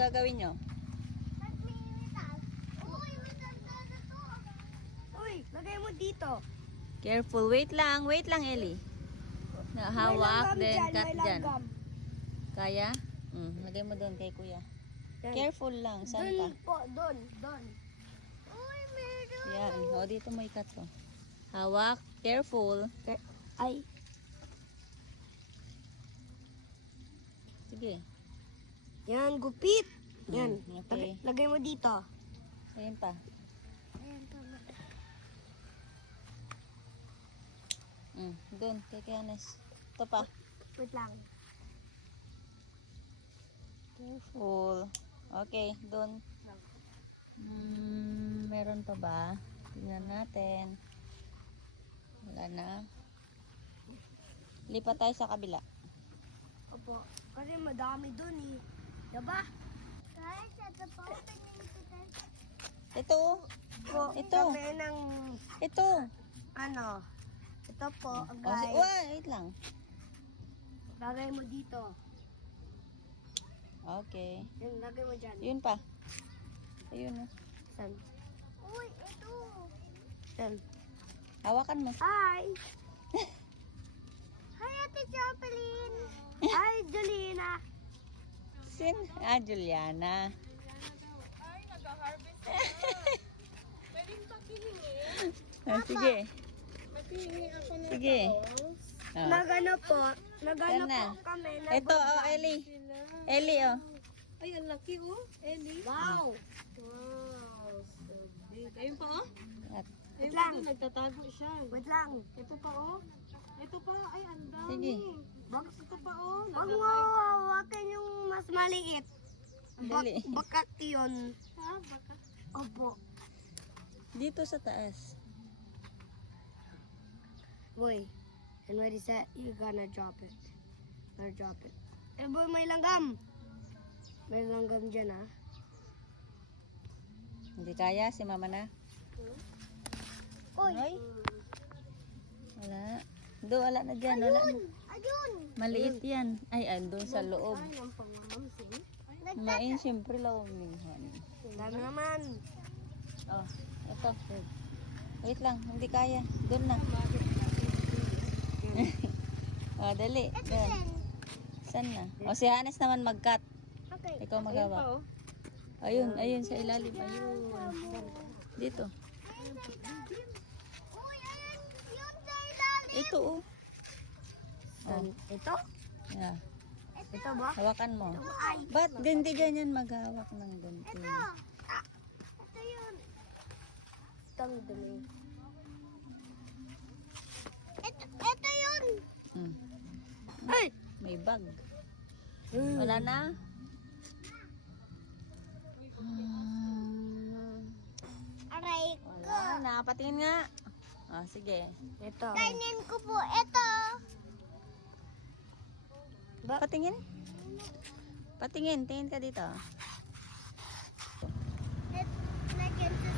gagawin nyo? Uy, lagay mo dito. Careful. Wait lang, Ellie. Hawak, then cut dyan. Kaya? Lagay mo doon kay kuya. Yan. Careful lang. Saan pa? Doon po, doon. Uy, meron. Yan. O, dito mo ikat to. Hawak. Careful. Ay. Sige. Yan, gupit. Yan. Okay. Lagay mo dito. Ayan pa. Doon, kay Kianes. Ito pa. Wait lang. Careful. Okay, doon. Meron pa ba? Tingnan natin. Wala na. Lipat tayo sa kabila. Opo. Kasi madami doon eh. Diba? Ito. Po, Ito. kami ng Ito. ano. Ito po, Oh, guys. wait lang. Lagay mo dito. Okay. Yan, lagay mo dyan. Yun pa. Ayun. Saan? Uy, ito. Saan? Hawakan mo. Hi! Hi, Ate Jocelyn! Hi, Jolina! Sin? Juliana. Ay, nag-harvest na. Pwedeng pakihingi. Sige. Pakihingi ako ng Sige. taos. Oh. Nagano po Sana. po kami. Ito, Ellie. Ellie, oh. Ay, ang laki oh. Ellie. Wow! Wow, so big. Ayun pa oh. At, Ayun lang. pa, nagtatago siya. Wait lang. Ito pa oh. Ito pa, ay, ang dami. Sige. Ito pa oh. Huwag mo hawakan yung mas maliit. Dali. Bakak yun. Ha, baka. Opo. dito sa taas. Boy, and when he said, you're gonna drop it. Gonna drop it. Eh boy, may langgam. May langgam dyan ah. Hindi kaya, si mama na. Uy! Ay. Wala. Doon, wala na dyan. Wala na. Ayun! Maliit yan. Ay, andun sa loob. Ay, ang pangmamsin. Main, siyempre laumingan. Dami naman. Oh, ito. Wait lang, hindi kaya. Doon na. Oh, dali. Doon. Saan na? O, si Hanes naman mag-cut. Okay. Ikaw Ayun pa magawa. oh. Ayun, ayun sa ilalim. Ayun. Dito. Uy, ayun! Yun sa ilalim! Ito, oh. Oh, Ito? yeah. Ito ba? Hawakan mo. Ay! Ba't hindi ganyan maghawak ng ganito? Ito yun! Itong dumi. Ito yun! Hmm. Ay! May bag. Wala na? Aray Wala na. Patingin nga. Ah, sige. Ito. Kainin ko po. Ito. Patingin. Patingin. Tingin ka dito. Lagyan sa